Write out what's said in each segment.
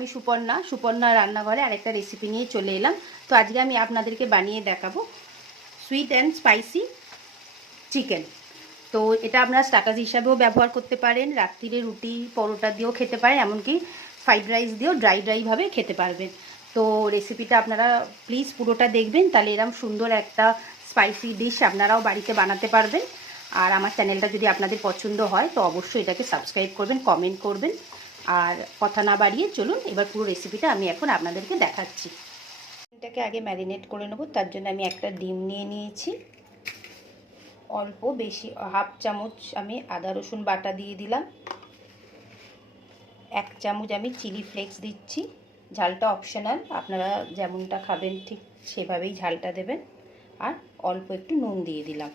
আমি সুপর্ণা রান্নাঘরে আরেকটা রেসিপি নিয়ে চলে এলাম। তো আজকে আমি আপনাদেরকে বানিয়ে দেখাবো সুইট অ্যান্ড স্পাইসি চিকেন। তো এটা আপনারা স্টার্টার হিসাবেও ব্যবহার করতে পারেন, রাত্রিরে রুটি পরোটা দিয়েও খেতে পারেন, এমনকি ফ্রাইড রাইস দিয়েও ড্রাইভাবে খেতে পারবেন। তো রেসিপিটা আপনারা প্লিজ পুরোটা দেখবেন, তাহলে এরকম সুন্দর একটা স্পাইসি ডিশ আপনারাও বাড়িতে বানাতে পারবেন। আর আমার চ্যানেলটা যদি আপনাদের পছন্দ হয় তো অবশ্যই এটাকে সাবস্ক্রাইব করবেন, কমেন্ট করবেন। আর কথা না বাড়িয়ে চলুন এবার পুরো রেসিপিটা আমি এখন আপনাদেরকে দেখাচ্ছি। এটাকে আগে ম্যারিনেট করে নেব, তার জন্য আমি একটা ডিম নিয়ে নিয়েছি। অল্প বেশি হাফ চামচ আমি আদা রসুন বাটা দিয়ে দিলাম। 1 চামচ আমি চিলি ফ্লেক্স দিচ্ছি। ঝালটা অপশনাল, আপনারা যেমনটা খাবেন ঠিক সেভাবেই ঝালটা দেবেন। আর অল্প একটু নুন দিয়ে দিলাম।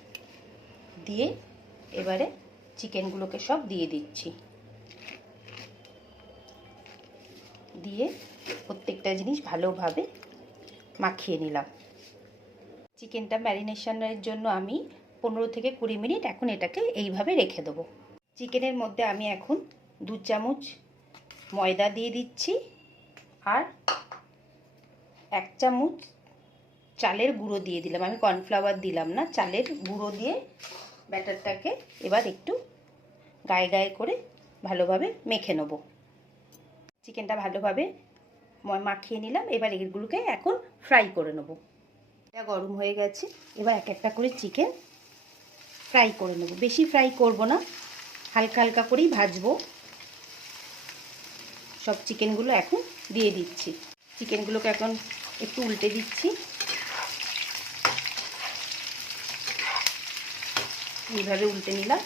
দিয়ে এবারে চিকেনগুলোকে সব দিয়ে দিচ্ছি। দিয়ে প্রত্যেকটা জিনিস ভালোভাবে মাখিয়ে নিলাম। চিকেনটা ম্যারিনেশনের জন্য আমি 15 থেকে 20 মিনিট এখন এটাকে এইভাবে রেখে দেবো। চিকেনের মধ্যে আমি এখন 2 চামচ ময়দা দিয়ে দিচ্ছি আর 1 চামচ চালের গুঁড়ো দিয়ে দিলাম। আমি কর্নফ্লাওয়ার দিলাম না, চালের গুঁড়ো দিয়ে ব্যাটারটাকে এবার একটু গায়ে গায়ে করে ভালোভাবে মেখে নেব। চিকেনটা ভালোভাবে মাখিয়ে নিলাম। এবার এগুলোকে এখন ফ্রাই করে নেব। এটা গরম হয়ে গেছে, এবার এক একটা করে চিকেন ফ্রাই করে নেব। বেশি ফ্রাই করব না, হালকা হালকা করেই ভাজবো। সব চিকেনগুলো এখন দিয়ে দিচ্ছি। চিকেনগুলোকে এখন একটু উল্টে দিচ্ছি। এইভাবে উল্টে নিলাম।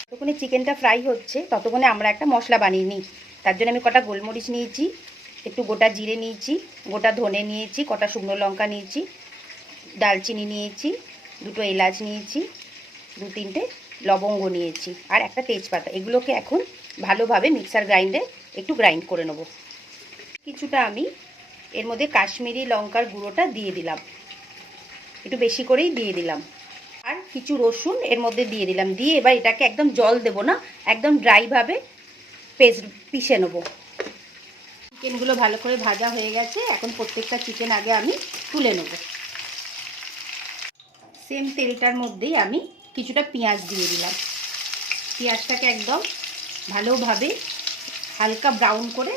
যতক্ষণে চিকেনটা ফ্রাই হচ্ছে ততক্ষণে আমরা একটা মশলা বানিয়ে নিই। তার জন্য আমি কটা গোলমরিচ নিয়েছি, একটু গোটা জিরে নিয়েছি, গোটা ধনে নিয়েছি, কটা শুকনো লঙ্কা নিয়েছি, দালচিনি নিয়েছি, 2টো এলাচ নিয়েছি, 2-3টে লবঙ্গ নিয়েছি আর একটা তেজপাতা। এগুলোকে এখন ভালোভাবে মিক্সার গ্রাইন্ডে একটু গ্রাইন্ড করে নেব। কিছুটা আমি এর মধ্যে কাশ্মীরি লঙ্কার গুঁড়োটা দিয়ে দিলাম, একটু বেশি করেই দিয়ে দিলাম। আর কিছু রসুন এর মধ্যে দিয়ে দিলাম। দিয়ে এবার এটাকে একদম জল দেব না, একদম ড্রাইভাবে পিষে নেব। চিকেনগুলো ভালো করে ভাজা হয়ে গেছে। এখন প্রত্যেকটা চিকেন আগে আমি তুলে নেব। সেম তেলটার মধ্যেই আমি কিছুটা পেঁয়াজ দিয়ে দিলাম। পেঁয়াজটাকে একদম ভালোভাবে হালকা ব্রাউন করে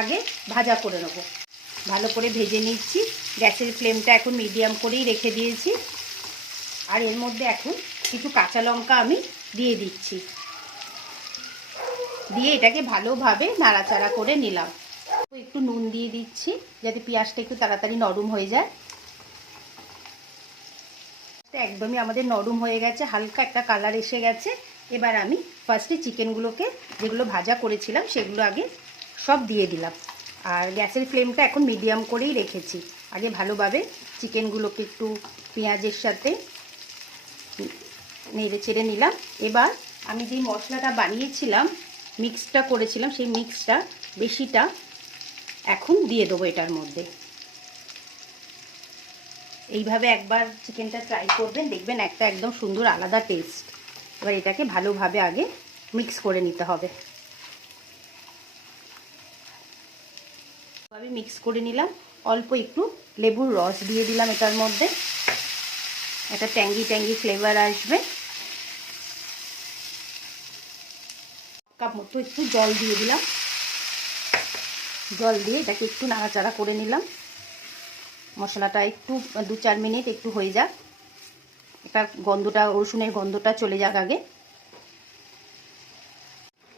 আগে ভাজা করে নেব। ভালো করে ভেজে নিচ্ছি। গ্যাসের ফ্লেমটা এখন মিডিয়াম করেই রেখে দিয়েছি। আর এর মধ্যে এখন কিছু কাঁচা লঙ্কা আমি দিয়ে দিচ্ছি। দিয়ে এটাকে ভালোভাবে নাড়াচাড়া করে নিলাম। একটু নুন দিয়ে দিচ্ছি যাতে পেঁয়াজটা একটু তাড়াতাড়ি নরম হয়ে যায়। একদমই আমাদের নরম হয়ে গেছে, হালকা একটা কালার এসে গেছে। এবার আমি ফার্স্টে চিকেনগুলোকে যেগুলো ভাজা করেছিলাম সেগুলো আগে সব দিয়ে দিলাম। আর গ্যাসের ফ্লেমটা এখন মিডিয়াম করেই রেখেছি। আগে ভালোভাবে চিকেনগুলোকে একটু পেঁয়াজের সাথে নেড়ে চেড়ে নিলাম। এবার আমি যে মশলাটা বানিয়েছিলাম, মিক্সটা করেছিলাম, সেই মিক্সটা বেশিটা এখন দিয়ে দেবো এটার মধ্যে। এইভাবে একবার চিকেনটা ট্রাই করবেন, দেখবেন একটা একদম সুন্দর আলাদা টেস্ট। এবার এটাকে ভালোভাবে আগে মিক্স করে নিতে হবে। আমি মিক্স করে নিলাম। অল্প একটু লেবুর রস দিয়ে দিলাম এটার মধ্যে, একটা ট্যাঙ্গি ফ্লেভার আসবে। কাপ মতো একটু জল দিয়ে দিলাম। জল দিয়ে এটাকে একটু নাড়াচাড়া করে নিলাম। মশলাটা একটু 2-4 মিনিট একটু হয়ে যাক, এটার গন্ধটা, রসুনের গন্ধটা চলে যাক আগে।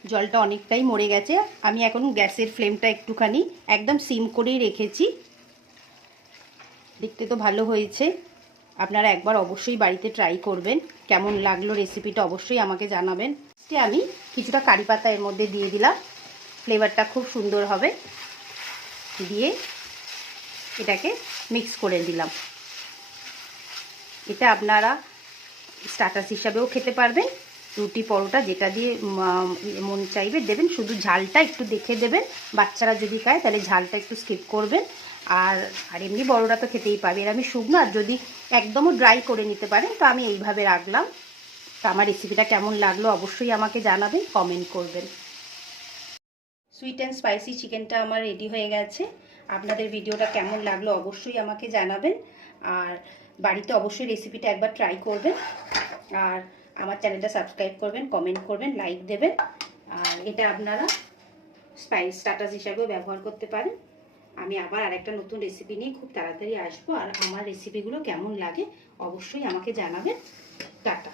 জলটা অনেকটাই মরে গেছে। আমি এখন গ্যাসের ফ্লেমটা একটুখানি একদম সিম করেই রেখেছি। দেখতে তো ভালো হয়েছে। আপনারা একবার অবশ্যই বাড়িতে ট্রাই করবেন। কেমন লাগলো রেসিপিটা অবশ্যই আমাকে জানাবেন। আমি কিছুটা কারি পাতা এর মধ্যে দিয়ে দিলাম, ফ্লেভারটা খুব সুন্দর হবে। দিয়ে এটাকে মিক্স করে দিলাম। এটা আপনারা স্টার্টার হিসাবেও খেতে পারবেন, রুটি পরোটা যেটা দিয়ে মন চাইবে দেবেন। শুধু ঝালটা একটু দেখে দেবেন। বাচ্চারা যদি খায় তাহলে ঝালটা একটু স্কিপ করবেন। আর এমনি বড়রা তো খেতেই পারবে। এর আমি শুকনো, আর যদি একদমও ড্রাই করে নিতে পারেন তো আমি এইভাবে রাখলাম। তো আমার রেসিপিটা কেমন লাগলো অবশ্যই আমাকে জানাবেন, কমেন্ট করবেন। সুইট অ্যান্ড স্পাইসি চিকেনটা আমার রেডি হয়ে গেছে। আপনাদের ভিডিওটা কেমন লাগলো অবশ্যই আমাকে জানাবেন, আর বাড়িতে অবশ্যই রেসিপিটা একবার ট্রাই করবেন, আর আমার চ্যানেলটা সাবস্ক্রাইব করবেন, কমেন্ট করবেন, লাইক দেবেন। আর এটা আপনারা স্পাইস স্টার্টার হিসাবেও ব্যবহার করতে পারেন। আমি আবার আরেকটা নতুন রেসিপি নিয়ে খুব তাড়াতাড়ি আসবো, আর আমার রেসিপিগুলো কেমন লাগে অবশ্যই আমাকে জানাবেন। টাটা।